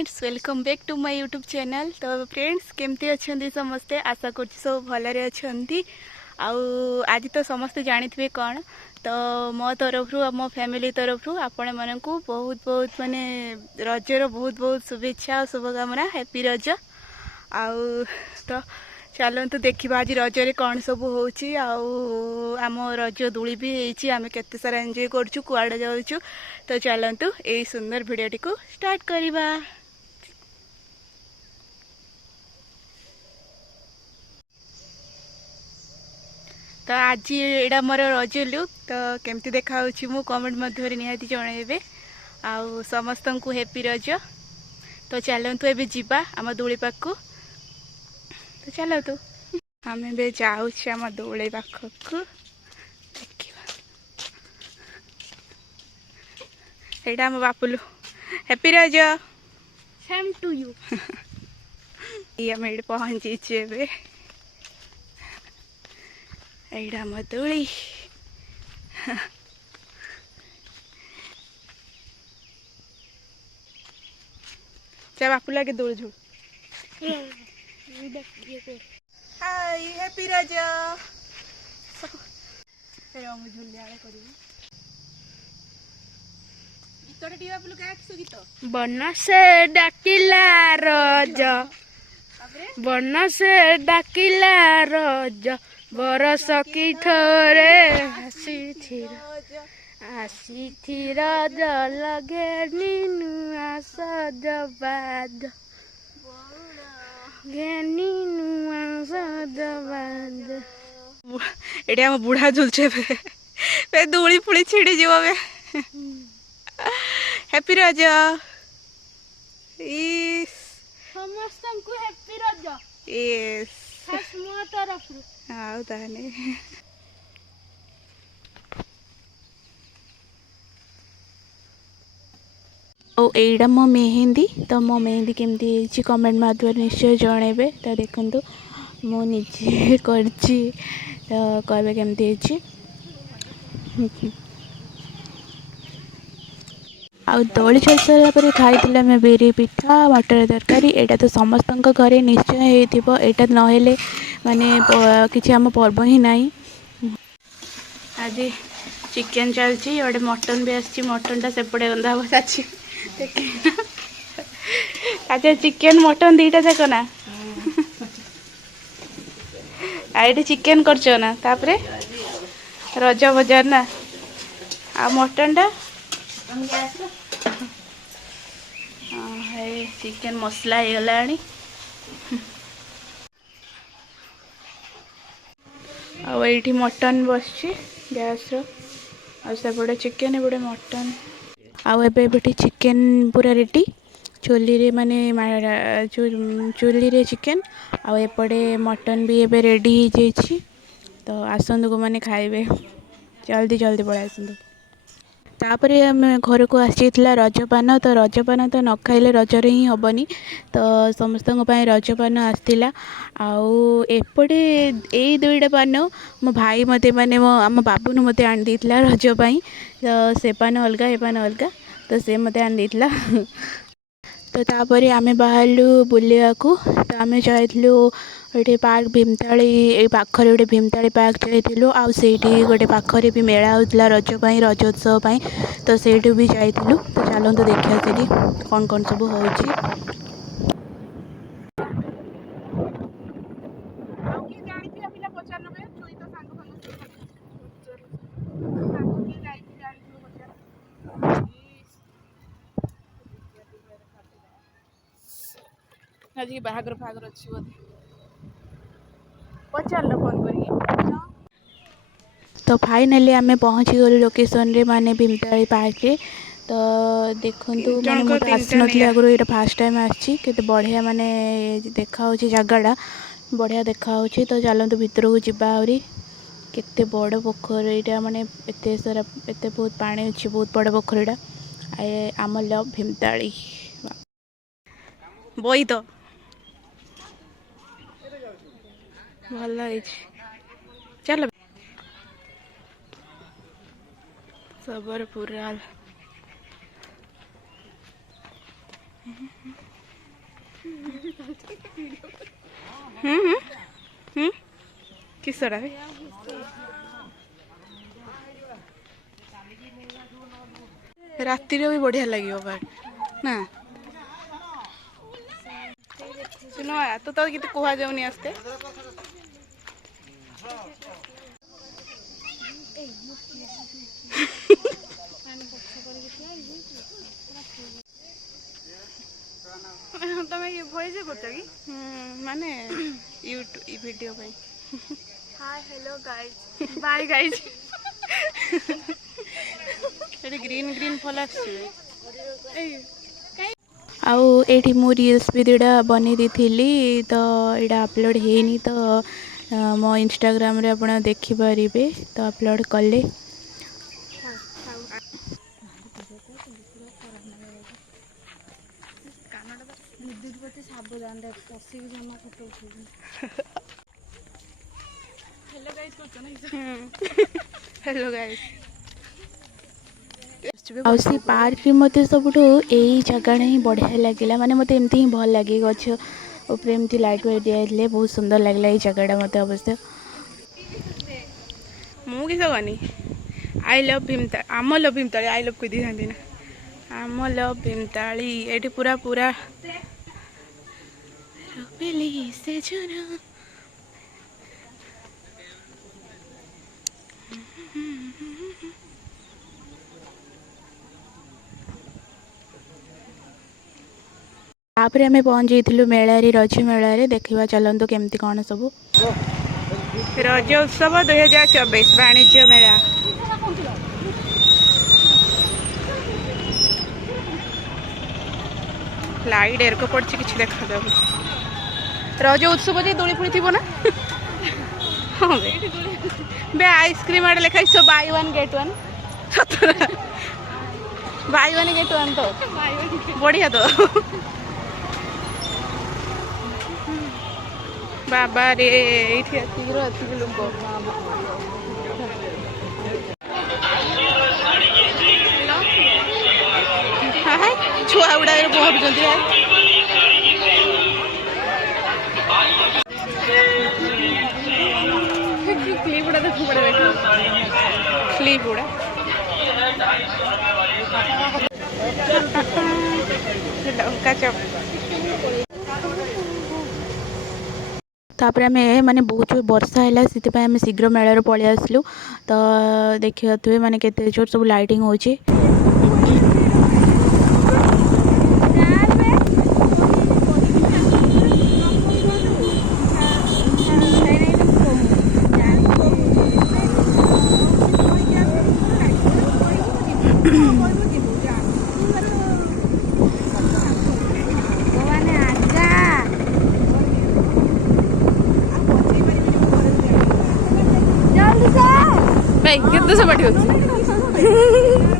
Friends welcome back to my YouTube channel. तो friends केमती अच्छे समस्ते आशा कर सब भलरे अच्छी। आज तो समस्ते जानी कौन तो मो तरफ मो फैमिली तरफ आपण मानक बहुत बहुत माने रजर बहुत बहुत शुभेच्छा और शुभकामना हैप्पी रज। आउ तो चलतु देखा आज रजरे कौन सब होम रज दूली भी होती आम केते सारा एंजॉय करछु कुआड़े जाऊँ। तो चलतु यही सुंदर भिडियोटी को स्टार्ट करवा। तो आज एटा मोर रज लुक तो केमती देखा मु कमेंट मध्य निहाती जनइबे आउ समस्त को हैप्पी रज। तो चलतु एबे जीवा आम दूली पाख। तो चलतु आम ए जाऊँ आम दूली पाखक देखा एटा आम बापुलु हैप्पी रज सेम टू यू। ये आम ये पहुँची एबे एटा आम दूली जा बापू लगे दूर झूल। हाय हैप्पी रज रंग झुलिया गीत बन से डाकिला रज बन से डाकिला रज बरस की ठरे आसी रज लगे नुआ सजबाद नुआ सजबाद। एटे आम बुढ़ा झुलचे बे दूली पुली छिड़ी जीव बे हैप्पी रज इस समस्त को हैप्पी रज इस खास मो तरफ आउ ताने एटा मो मेहंदी। तो मो मेहंदी केमती कमेंट माध्यम निश्चय जनइबे। तो देखु मु निजे करछि तो कहबे केमती आउ दोली चल सारा पर खाई आम बिरी पिठा मटर तरकारी। एटा तो समस्त घरे निश्चय हो एटा नहेले माने किसी आम पर्व ही नहीं। आज चिकेन चलती गोटे मटन भी आसी मटन टा सेपटे रंधा बस अच्छी अच्छा चिकेन मटन दीटा जाक ना आईटे चिकेन करछ ना तापरे रज बजार ना आ मटन टा चिकेन मसला हो गला आईटी मटन बस गैस सेपटे चिकेन एपटे मटन आउे चिकेन पूरा रेडी चूली रे माने चूली रे चिकेन आउे मटन भी एबे रेडी हो जाइए। तो आसतु को मैंने खाइबे जल्दी जल्दी पड़े आसतु। तापर आम घर को आसीला रजपान। तो रजपान तो न खाइले रजरे ही हेनी। तो समस्त रजपान आसला आउ एपटे यही दुईटा पान मो भाई मत माने मो आम बाबू मत आनी देला रजपाई। तो से पान अलग ए पान अलग तो से मत आनी देला। तो तापर आम बाहरलु बुलिया को। तो आम जाइलु गोटे पार्क भीमताड़ी ये पाखरे गोटे भीमताड़ी पार्क जाइलु आउ सेठी गोटे पाखरे भी मेला होता रजपाई रजोत्सव। तो सेठू भी जाइलु। तो चलतु देखा सेठी कौन कौन सब हो। आज बाहागर फागर अच्छी बोधे पचार फोन कर। तो फाइनाली आम पहुँची गलु लोकेशन रे माने भीमताड़ी पार्क रे। तो देखु मैंने मुझे आसी नी आगुरी ये फास्ट टाइम आसी बढ़िया माने देखा जगटा बढ़िया देखा। तो चलतु भितर को जीवा आहरी केते बड़ पोखर यहाँ माने एते सारा एते बहुत पानी अच्छी बहुत बड़ पोखरीटा आम लव भीमताड़ी बई तो भल चल सबर पूरा किसरा है राति भी बढ़िया लगे ना सुनो तो तो कितने कह जाऊनी आस्ते ତମେ କି ଭଏସ୍ କରୁଛ କି माने यूट्यूब वीडियो पे hi hello guys bye guys ये ग्रीन ग्रीन फल आउ एठी मु रील्स भी दुटा बनी देथिली तो एटा अपलोड हेनी तो मो इंस्टाग्राम रे आपण देखि परिबे तो अपलोड कले साबधान पसी भी जमा photo hello guys hello guys आउ सी पार्क रे मते सबुठो एई जगह ही बढ़िया लागला माने मते एमती ही भल लागे गछ ऊपर एमती लाइट वाइट दियाले बहुत सुंदर लागला एई जगहटा मते अवश्य मु किस गनी आई लव भीमता आम लव भीमताली आई लव कह दी थांती ना आम लव भीमताली एठी पूरा पूरा रोपेली से जना तापर आम पहुँच जाइलु मेलारी रज मेलारे देखा चलतु केमती कौन सब रज उत्सव 2024 वाणिज्य मेला लाइट एरक पड़ी कि देखा रज उत्सव जे दोली पुणी थी ना हाँ बे आइसक्रीम आड़े लिखाई so buy one get one buy one get one तो बढ़िया तो बाबा रे ये लोक छुआ गुड़ा पहुँचुंट क्लिप गुड़ा देख पड़े देख क्लिप गुड़ा लंका चप तापर आम माने बहुत जोर वर्षा है से शीघ्र मेला पलि आसलु तो देखिए थे माने केते जोर सब लाइटिंग होची भाई कितने से बड़ी होती